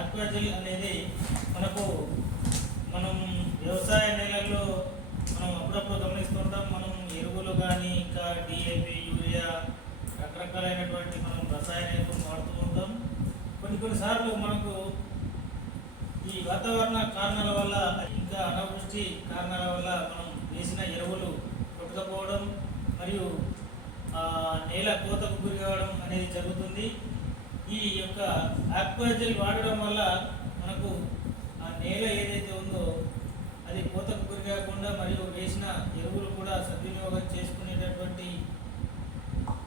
ఆక్వాజల్ అనేది మనకు మనం వ్యవసాయ నేలల్లో మనం అప్పుడప్పుడు గమనిస్తుంటాం. మనం ఎరువులు కానీ ఇంకా డిఏపి యూరియా రకరకాలైనటువంటి మనం రసాయన ఎరువులు వాడుతూ ఉంటాం. కొన్ని కొన్నిసార్లు మనకు ఈ వాతావరణ కారణాల వల్ల ఇంకా అనావృష్టి కారణాల వల్ల మనం వేసిన ఎరువులు కొట్టుకపోవడం మరియు నేల కోతకు గురి కావడం అనేది జరుగుతుంది. ఈ యొక్క ఆక్వాజల్ వాడడం వల్ల మనకు ఆ నేల ఏదైతే ఉందో అది కోతకు గురి కాకుండా మరియు వేసిన ఎరువులు కూడా సద్వినియోగం చేసుకునేటటువంటి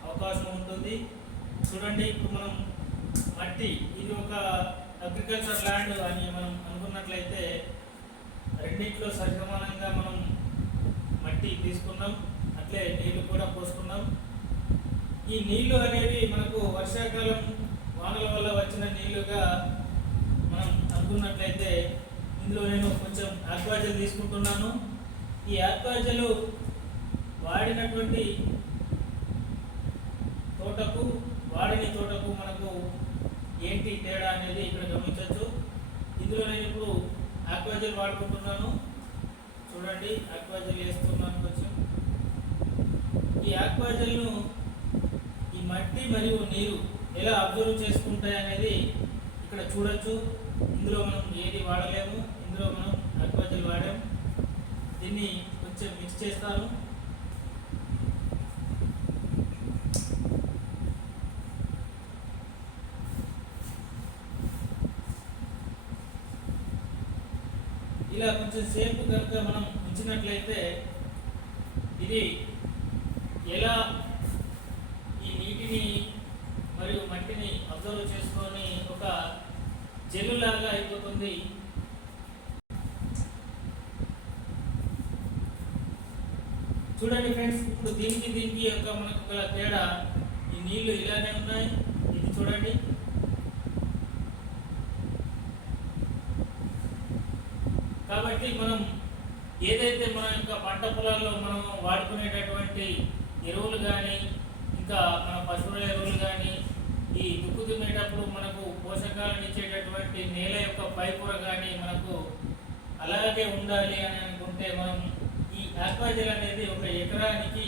అవకాశం ఉంటుంది. చూడండి ఇప్పుడు మనం మట్టి ఇది ఒక అగ్రికల్చర్ ల్యాండ్ అని మనం అనుకున్నట్లయితే రెండింటిలో సరిసమానంగా మనం మట్టి తీసుకున్నాం. అట్లే నీళ్ళు కూడా పోసుకున్నాం. ఈ నీళ్ళు అనేవి మనకు వర్షాకాలం వానల వల్ల వచ్చిన నీళ్ళుగా మనం అనుకున్నట్లయితే ఇందులో నేను కొంచెం ఆక్వాజల్ తీసుకుంటున్నాను. ఈ ఆక్వాజలు వాడినటువంటి తోటకు వాడిని తోటకు మనకు ఏంటి తేడా అనేది ఇక్కడ గమనించవచ్చు. ఇందులో నేను ఇప్పుడు ఆక్వాజల్ వాడుకుంటున్నాను. చూడండి ఆక్వాజల్ వేస్తున్నాను కొంచెం. ఈ ఆక్వాజల్ను ఈ మట్టి మరియు నీరు ఎలా అబ్జర్వ్ చేసుకుంటాయి అనేది ఇక్కడ చూడొచ్చు. ఇందులో మనం ఏది వాడలేము ఇందులో మనం ఆక్వాజల్ వాడాము. దీన్ని కొంచెం మిక్స్ చేస్తాను. ఇలా కొంచెం సేపు కనుక మనం ఉంచినట్లయితే ఇది ఎలా ఈ నీటిని మరియు మట్టిని అబ్జర్వ్ చేసుకొని ఒక జెల్లు అయిపోతుంది. చూడండి ఫ్రెండ్స్ ఇప్పుడు దీనికి దీనికి యొక్క మనకు గల తేడా ఈ నీళ్ళు ఇలానే ఉన్నాయి. ఇది చూడండి. కాబట్టి మనం ఏదైతే మన యొక్క పంట పొలాల్లో మనం వాడుకునేటటువంటి ఎరువులు కానీ ఇంకా మన పశువుల ఎరువులు కానీ ఈ దుక్కు దున్నేటప్పుడు మనకు పోషకాలను ఇచ్చేటటువంటి నేల యొక్క పైపొర కానీ మనకు అలాగే ఉండాలి అని అనుకుంటే మనం ఈ ఆక్వాజల్ అనేది ఒక ఎకరానికి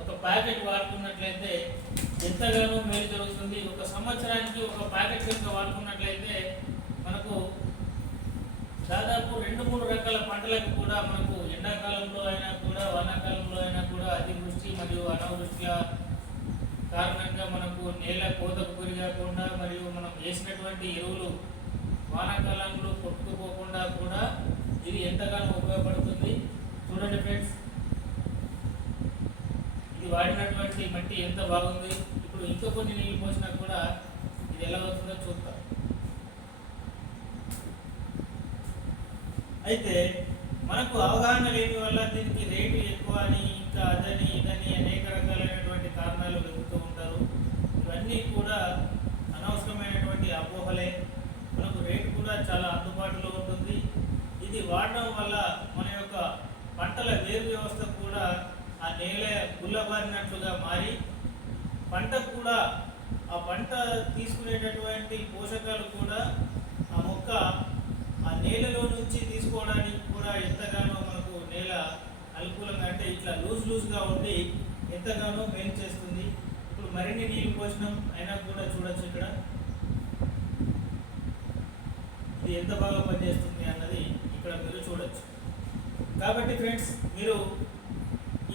ఒక ప్యాకెట్ వాడుకున్నట్లయితే ఎంతగానో మేలు జరుగుతుంది. ఒక సంవత్సరానికి ఒక ప్యాకెట్ కనుక వాడుకున్నట్లయితే మనకు దాదాపు రెండు మూడు రకాల పంటలకు కూడా మనకు ఎండాకాలంలో అయినా కూడా వానాకాలంలో అయినా కూడా అతివృష్టి మరియు అనావృష్టిగా కారణంగా మనకు నేల కోతకు గురి కాకుండా మరియు మనం వేసినటువంటి ఎరువులు వానాకాలంలో కొట్టుకుపోకుండా కూడా ఇది ఎంతగానో ఉపయోగపడుతుంది. చూడండి ఫ్రెండ్స్. ఇది వాడినటువంటి మట్టి ఎంత బాగుంది. ఇప్పుడు ఇంకా కొన్ని నీళ్ళు పోసినా కూడా ఇది ఎలా అవుతుందో చూద్దాం. అయితే మనకు అవగాహన లేని వల్ల దీనికి రేటు ఎక్కువ అని ఇంకా అదని ఇదని అనేక రకాలైనటువంటి కారణాలు వెతుకుతూ ఉంటారు ఇవన్నీ కూడా అనవసరమైనటువంటి అపోహలే మనకు రేటు కూడా చాలా అందుబాటులో ఉంటుంది ఇది వాడడం వల్ల మన యొక్క పంటల వేరు వ్యవస్థ కూడా ఆ నేల గుల్లబారినట్లుగా మారి పంట కూడా ఆ పంట తీసుకునేటటువంటి పోషకాలు కూడా ఆ మొక్క ఆ నేలలో నుంచి తీసుకోవడానికి కూడా ఎంతగానో మనకు నేల అనుకూలంగా అంటే ఇట్లా లూజ్ లూజ్గా ఉండి ఎంతగానో మేలు చేస్తుంది. ఇప్పుడు మరిన్ని నీళ్ళు పోషణం అయినా కూడా చూడొచ్చు ఇక్కడ. ఇది ఎంత బాగా పనిచేస్తుంది అన్నది ఇక్కడ మీరు చూడొచ్చు. కాబట్టి ఫ్రెండ్స్ మీరు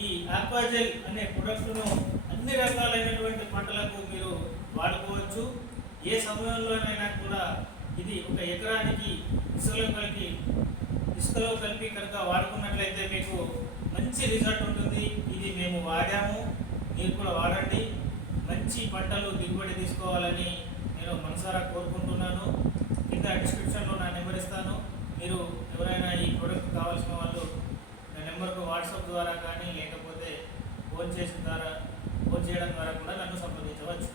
ఈ ఆక్వాజెల్ అనే ప్రొడక్ట్ను అన్ని రకాలైనటువంటి పంటలకు మీరు వాడుకోవచ్చు. ఏ సమయంలోనైనా కూడా ఇది ఒక ఎకరానికి ఇసుకలో కలిపి ఇసుకలో కలిపి కనుక వాడుకున్నట్లయితే మీకు మంచి రిజల్ట్ ఉంటుంది. ఇది మేము వాడాము మీరు కూడా వాడండి. మంచి పంటలు దిగుబడి తీసుకోవాలని నేను మనసారా కోరుకుంటున్నాను. కింద డిస్క్రిప్షన్లో నా నెంబర్ ఇస్తాను. మీరు ఎవరైనా ఈ ప్రోడక్ట్ కావాల్సిన వాళ్ళు నా నెంబర్కు వాట్సాప్ ద్వారా కానీ లేకపోతే ఫోన్ చేసిన ద్వారా ఫోన్ చేయడం ద్వారా కూడా నన్ను సంప్రదించవచ్చు.